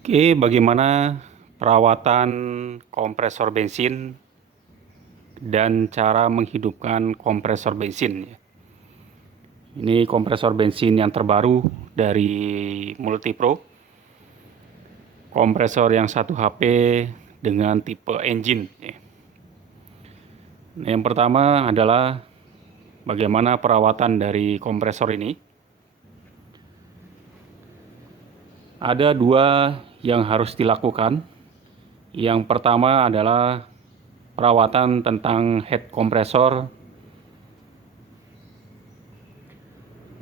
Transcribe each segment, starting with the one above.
Oke, bagaimana perawatan kompresor bensin dan cara menghidupkan kompresor bensin ya. Ini kompresor bensin yang terbaru dari Multipro. Kompresor yang 1 HP dengan tipe engine ya. Yang pertama adalah bagaimana perawatan dari kompresor ini. Ada dua yang harus dilakukan. Yang pertama adalah perawatan tentang head kompresor,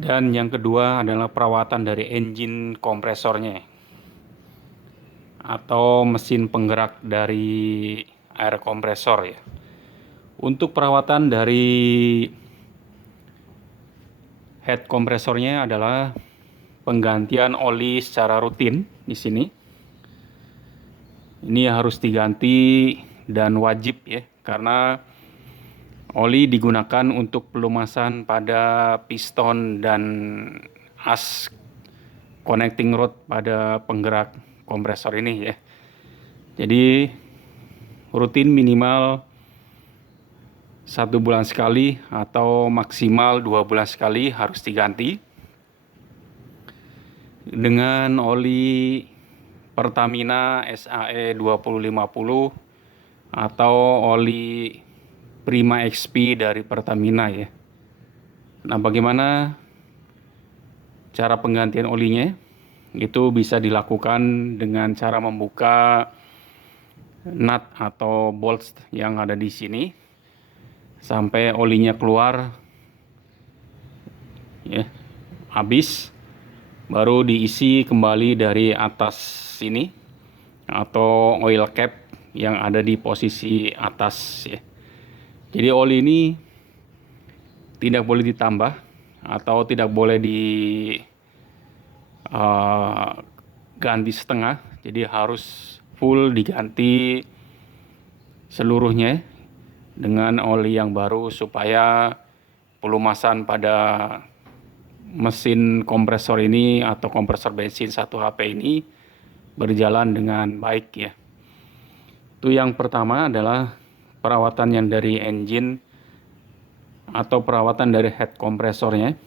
dan yang kedua adalah perawatan dari engine kompresornya atau mesin penggerak dari air kompresor ya. Untuk perawatan dari head kompresornya adalah penggantian oli secara rutin di sini. Ini harus diganti dan wajib ya, karena oli digunakan untuk pelumasan pada piston dan as connecting rod pada penggerak kompresor ini ya. Jadi rutin minimal 1 bulan sekali atau maksimal 2 bulan sekali harus diganti dengan oli Pertamina SAE 2050 atau oli Prima XP dari Pertamina ya. Nah, bagaimana cara penggantian olinya? Itu bisa dilakukan dengan cara membuka nut atau bolts yang ada di sini sampai olinya keluar ya, habis, baru diisi kembali dari atas sini atau oil cap yang ada di posisi atas ya. Jadi oli ini tidak boleh ditambah atau tidak boleh diganti setengah. Jadi harus full diganti seluruhnya dengan oli yang baru supaya pelumasan pada mesin kompresor ini atau kompresor bensin 1 HP ini berjalan dengan baik ya. Itu yang pertama adalah perawatan yang dari engine atau perawatan dari head kompresornya.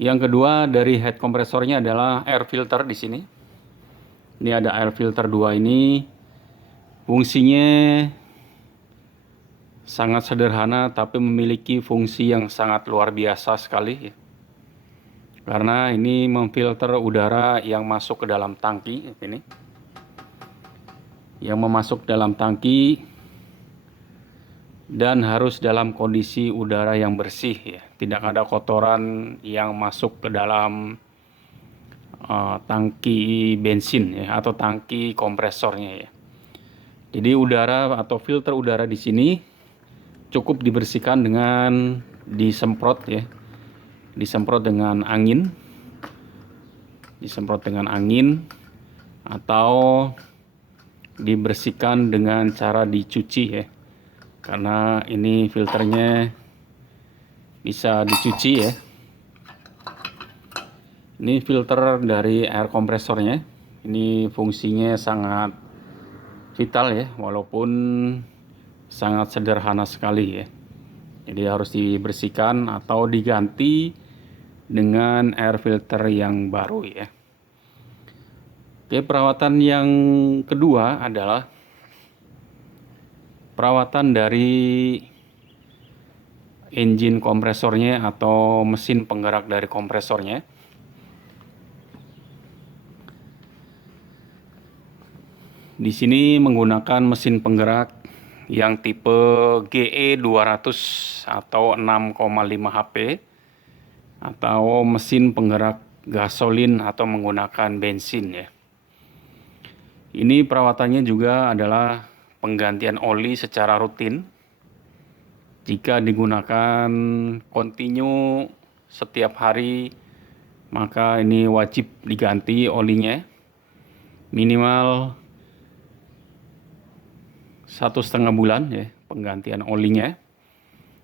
Yang kedua dari head kompresornya adalah air filter di sini. Ini ada air filter 2 ini. Fungsinya sangat sederhana tapi memiliki fungsi yang sangat luar biasa sekali ya. Karena ini memfilter udara yang masuk ke dalam tangki ini. Yang memasuk dalam tangki dan harus dalam kondisi udara yang bersih ya. Tidak ada kotoran yang masuk ke dalam tangki bensin ya atau tangki kompresornya ya. Jadi udara atau filter udara di sini cukup dibersihkan dengan disemprot ya. Disemprot dengan angin. Disemprot dengan angin atau dibersihkan dengan cara dicuci ya. Karena ini filternya bisa dicuci ya. Ini filter dari air kompresornya. Ini fungsinya sangat vital ya, walaupun sangat sederhana sekali ya. Jadi harus dibersihkan atau diganti dengan air filter yang baru ya. Oke, perawatan yang kedua adalah perawatan dari engine kompresornya atau mesin penggerak dari kompresornya. Di sini menggunakan mesin penggerak yang tipe GE 200 atau 6,5 HP atau mesin penggerak gasolin atau menggunakan bensin ya. Ini perawatannya juga adalah penggantian oli secara rutin. Jika digunakan kontinu setiap hari, maka ini wajib diganti olinya minimal 1,5 bulan ya penggantian olinya,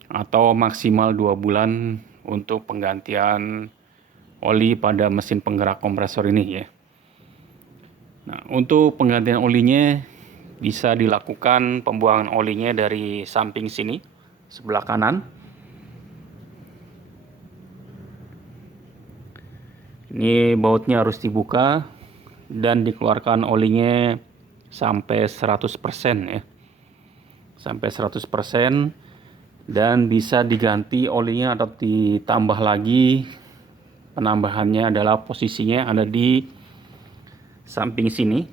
atau maksimal 2 bulan untuk penggantian oli pada mesin penggerak kompresor ini ya. Nah, untuk penggantian olinya bisa dilakukan pembuangan olinya dari samping sini, sebelah kanan. Ini bautnya harus dibuka dan dikeluarkan olinya sampai 100% ya. Sampai 100% dan bisa diganti olinya atau ditambah lagi. Penambahannya adalah posisinya ada di samping sini.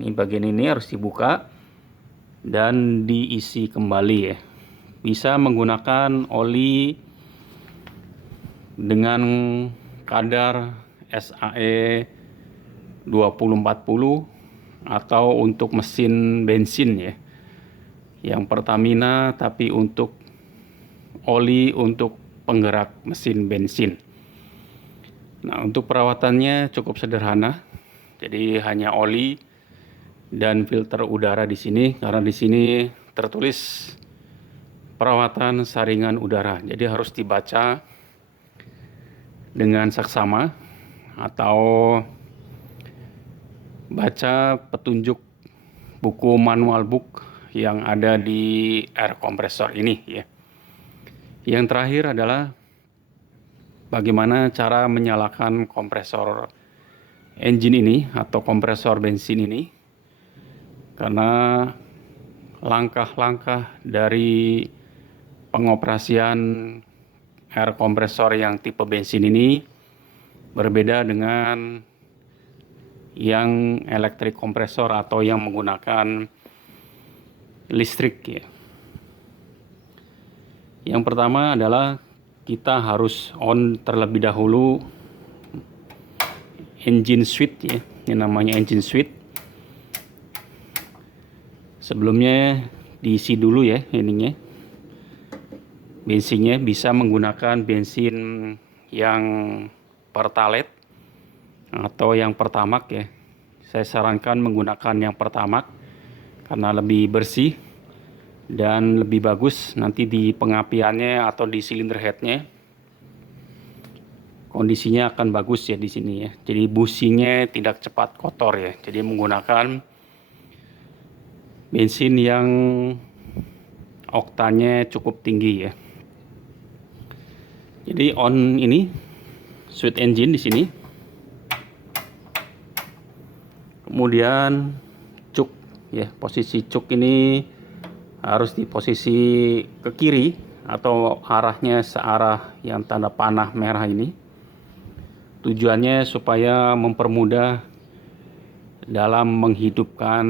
Ini bagian ini harus dibuka dan diisi kembali ya. Bisa menggunakan oli dengan kadar SAE 2040 atau untuk mesin bensin ya. Yang Pertamina tapi untuk oli untuk penggerak mesin bensin. Nah, untuk perawatannya cukup sederhana. Jadi hanya oli dan filter udara di sini karena di sini tertulis perawatan saringan udara. Jadi harus dibaca dengan saksama atau baca petunjuk buku manual book yang ada di air kompresor ini ya. Yang terakhir adalah bagaimana cara menyalakan kompresor engine ini atau kompresor bensin ini. Karena langkah-langkah dari pengoperasian air kompresor yang tipe bensin ini berbeda dengan yang elektrik kompresor atau yang menggunakan listrik ya. Yang pertama adalah kita harus on terlebih dahulu engine switch ya. Ini namanya engine switch. Sebelumnya diisi dulu ya ininya. Bensinnya bisa menggunakan bensin yang Pertalite atau yang Pertamax ya. Saya sarankan menggunakan yang Pertamax karena lebih bersih dan lebih bagus nanti di pengapiannya atau di silinder headnya. Kondisinya akan bagus ya di sini ya. Jadi businya tidak cepat kotor ya. Jadi menggunakan bensin yang oktannya cukup tinggi ya. Jadi on ini switch engine di sini. Kemudian cuk ya, posisi cuk ini harus di posisi ke kiri atau arahnya searah yang tanda panah merah ini. Tujuannya supaya mempermudah dalam menghidupkan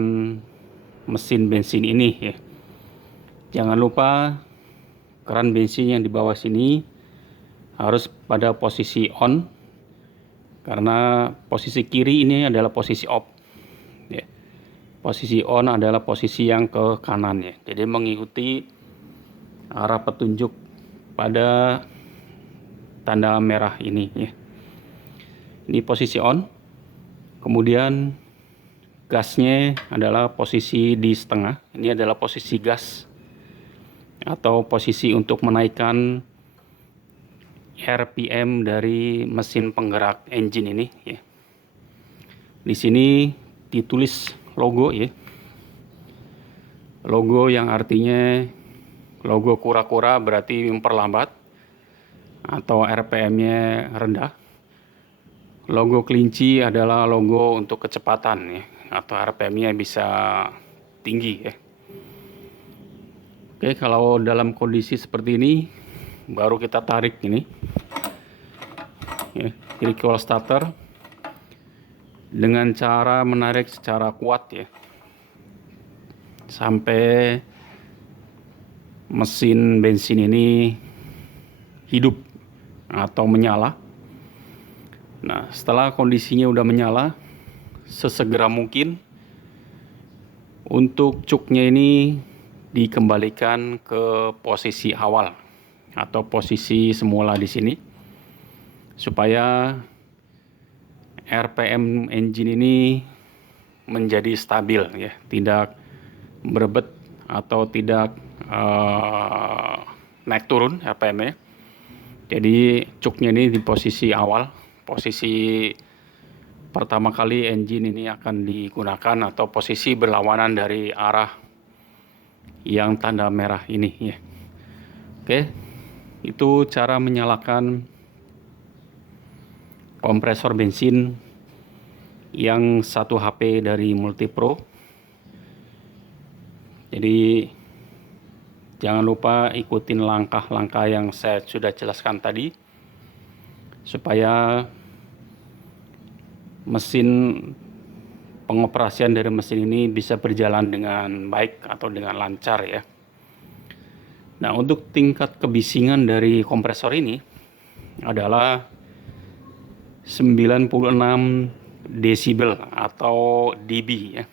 mesin bensin ini ya. Jangan lupa keran bensin yang di bawah sini harus pada posisi on karena posisi kiri ini adalah posisi off ya. Posisi on adalah posisi yang ke kanan ya. Jadi mengikuti arah petunjuk pada tanda merah ini ya. Ini posisi on. Kemudian gasnya adalah posisi di setengah. Ini adalah posisi gas atau posisi untuk menaikkan RPM dari mesin penggerak engine ini ya. Di sini ditulis logo ya. Logo yang artinya logo kura-kura berarti memperlambat atau RPM-nya rendah. Logo kelinci adalah logo untuk kecepatan ya, atau RPM-nya bisa tinggi ya. Oke, kalau dalam kondisi seperti ini baru kita tarik ini ya, recall starter dengan cara menarik secara kuat ya sampai mesin bensin ini hidup atau menyala. Nah, setelah kondisinya udah menyala, sesegera mungkin untuk cuknya ini dikembalikan ke posisi awal atau posisi semula di sini supaya RPM engine ini menjadi stabil ya, tidak berebet atau tidak naik turun RPM-nya. Jadi cuknya ini di posisi awal, posisi pertama kali engine ini akan digunakan atau posisi berlawanan dari arah yang tanda merah ini ya. Oke, itu cara menyalakan kompresor bensin yang 1 HP dari Multipro. Jadi jangan lupa ikutin langkah-langkah yang saya sudah jelaskan tadi supaya mesin pengoperasian dari mesin ini bisa berjalan dengan baik atau dengan lancar ya. Nah, untuk tingkat kebisingan dari kompresor ini adalah 96 desibel atau dB ya.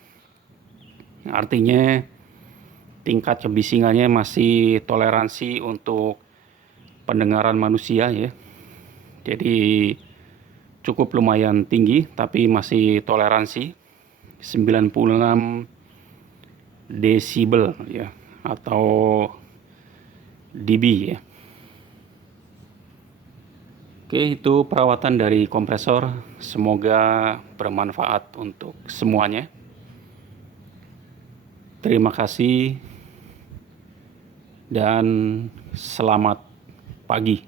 Artinya tingkat kebisingannya masih toleransi untuk pendengaran manusia ya. Jadi cukup lumayan tinggi tapi masih toleransi 96 desibel ya atau dB ya. Oke, itu perawatan dari kompresor. Semoga bermanfaat untuk semuanya. Terima kasih dan selamat pagi.